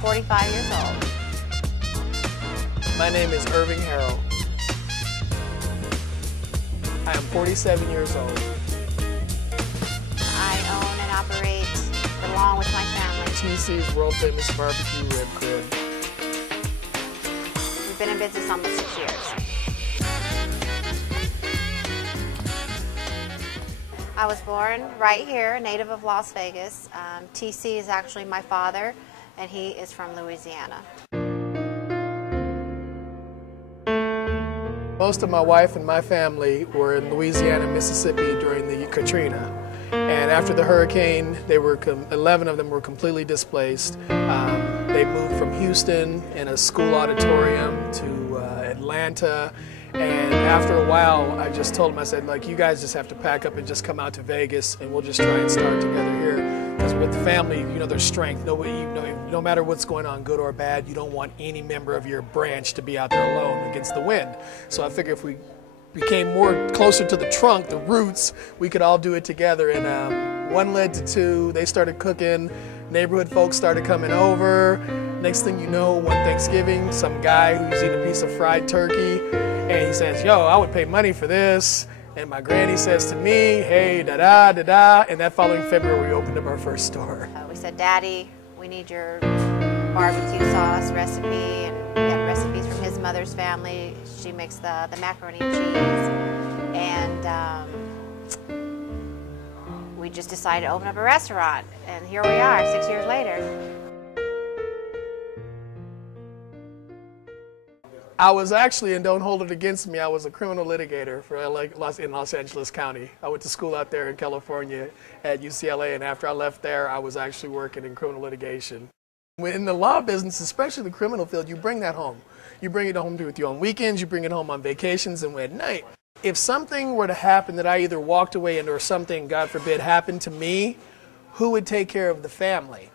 45 years old. My name is Irving Herrell. I am 47 years old. I own and operate, along with my family, TC's world famous barbecue rib crib. We've been in business almost 6 years. I was born right here, a native of Las Vegas. TC is actually my father, and he is from Louisiana. Most of my wife and my family were in Louisiana and Mississippi during the Katrina. And after the hurricane, 11 of them were completely displaced. They moved from Houston in a school auditorium to Atlanta. And after a while, I just told them, I said, like, you guys just have to pack up and just come out to Vegas, and we'll just try and start together here. Because with the family, you know, there's strength. Nobody, no matter what's going on, good or bad, you don't want any member of your branch to be out there alone against the wind. So I figured if we became more closer to the trunk, the roots, we could all do it together. And one led to two. They started cooking. Neighborhood folks started coming over. Next thing you know, one Thanksgiving, some guy who's eating a piece of fried turkey, and he says, yo, I would pay money for this. And my granny says to me, hey, da-da, da-da. And that following February, we opened up our first store. We said, Daddy, we need your barbecue sauce recipe. And we got recipes from his mother's family. She makes the macaroni and cheese. And we just decided to open up a restaurant. And here we are, 6 years later. I was actually, and don't hold it against me, I was a criminal litigator for in Los Angeles County. I went to school out there in California at UCLA, and after I left there, I was actually working in criminal litigation. In the law business, especially the criminal field, you bring that home. You bring it home with you on weekends, you bring it home on vacations and at night. If something were to happen that I either walked away and or something, God forbid, happened to me, who would take care of the family?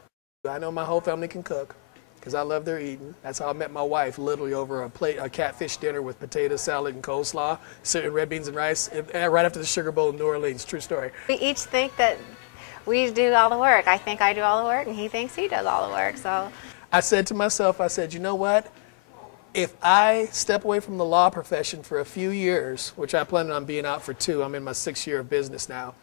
I know my whole family can cook, because I love their eating. That's how I met my wife, literally over a catfish dinner with potato salad and coleslaw, red beans and rice, right after the Sugar Bowl in New Orleans. True story. We each think that we do all the work. I think I do all the work, and he thinks he does all the work. So I said to myself, I said, you know what? If I step away from the law profession for a few years, which I plan on being out for 2, I'm in my 6th year of business now,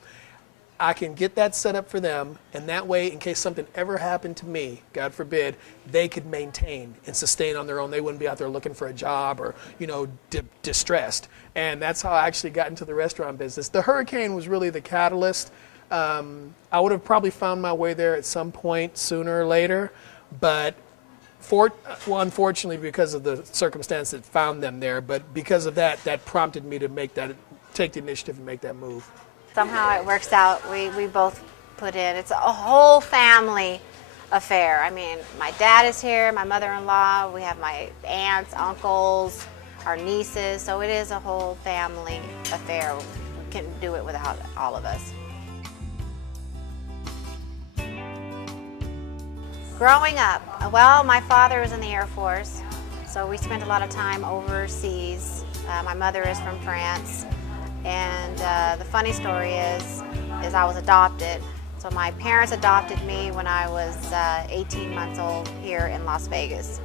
I can get that set up for them, and that way, in case something ever happened to me, God forbid, they could maintain and sustain on their own. They wouldn't be out there looking for a job or, you know, distressed. And that's how I actually got into the restaurant business. The hurricane was really the catalyst. I would have probably found my way there at some point sooner or later, but unfortunately, because of the circumstance that found them there, but because of that, that prompted me to take the initiative and make that move. Somehow it works out. We both put in. It's a whole family affair. I mean, my dad is here, my mother-in-law, we have my aunts, uncles, our nieces, so it is a whole family affair. We couldn't do it without all of us. Growing up, well, my father was in the Air Force, so we spent a lot of time overseas. My mother is from France. And the funny story is I was adopted. So my parents adopted me when I was 18 months old here in Las Vegas.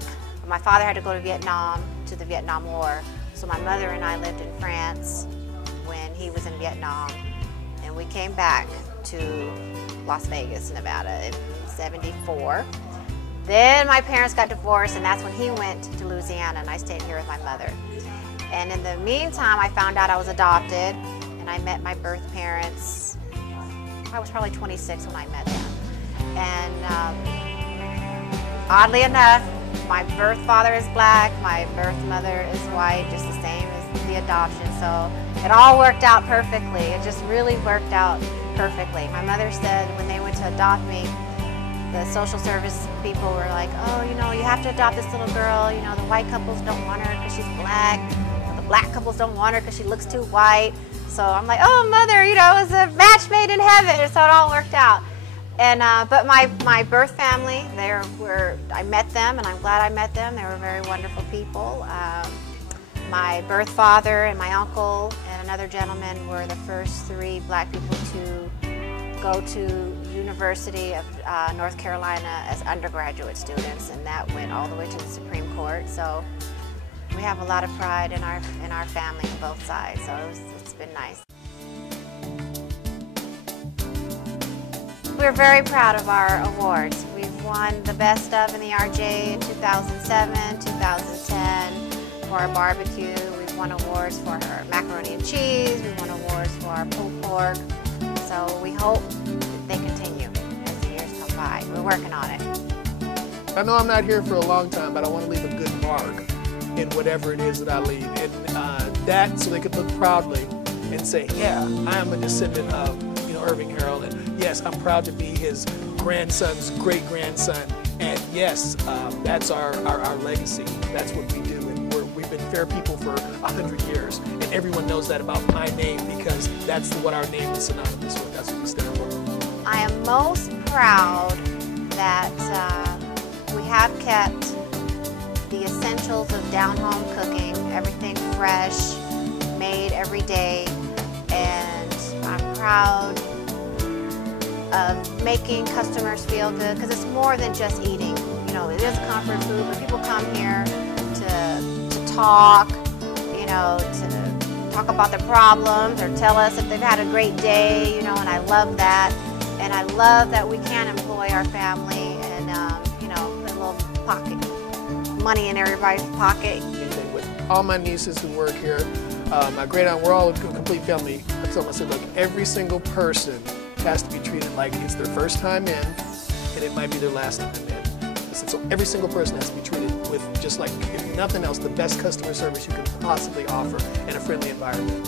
My father had to go to Vietnam, to the Vietnam War. So my mother and I lived in France when he was in Vietnam. And we came back to Las Vegas, Nevada in '74. Then my parents got divorced, and that's when he went to Louisiana, and I stayed here with my mother. And in the meantime, I found out I was adopted, and I met my birth parents. I was probably 26 when I met them. And oddly enough, my birth father is black, my birth mother is white, just the same as the adoption. So it all worked out perfectly. It just really worked out perfectly. My mother said when they went to adopt me, the social service people were like, oh, you know, you have to adopt this little girl. You know, the white couples don't want her because she's black. The black couples don't want her because she looks too white. So I'm like, oh, mother, you know, it was a match made in heaven. So it all worked out. And but my birth family, I met them, and I'm glad I met them. They were very wonderful people. My birth father and my uncle and another gentleman were the first 3 black people to go to University of North Carolina as undergraduate students, and that went all the way to the Supreme Court. So we have a lot of pride in our family on both sides, so it's been nice. We're very proud of our awards. We've won the Best of in the RJ in 2007, 2010 for our barbecue. We've won awards for our macaroni and cheese. We've won awards for our pulled pork. So we hope that they continue as the years come by. We're working on it. I know I'm not here for a long time, but I want to leave a good mark in whatever it is that I leave. And that, so they could look proudly and say, yeah, I am a descendant of Irving Herrell, and yes, I'm proud to be his grandson's great-grandson, and yes, that's our legacy. That's what we do, and we've been fair people for 100 years, and everyone knows that about my name because that's what our name is synonymous with. That's what we stand for. I am most proud that we have kept the essentials of down-home cooking, everything fresh, made every day, and I'm proud of making customers feel good, because it's more than just eating. You know, it is a comfort food, but people come here to talk, to talk about their problems or tell us if they've had a great day, and I love that. And I love that we can employ our family and, put a little pocket money in everybody's pocket. With all my nieces who work here, my great aunt, we're all a complete family. I tell them, I said, look, every single person has to be treated like it's their first time in, and it might be their last time in. So every single person has to be treated with, just like, if nothing else, the best customer service you can possibly offer in a friendly environment.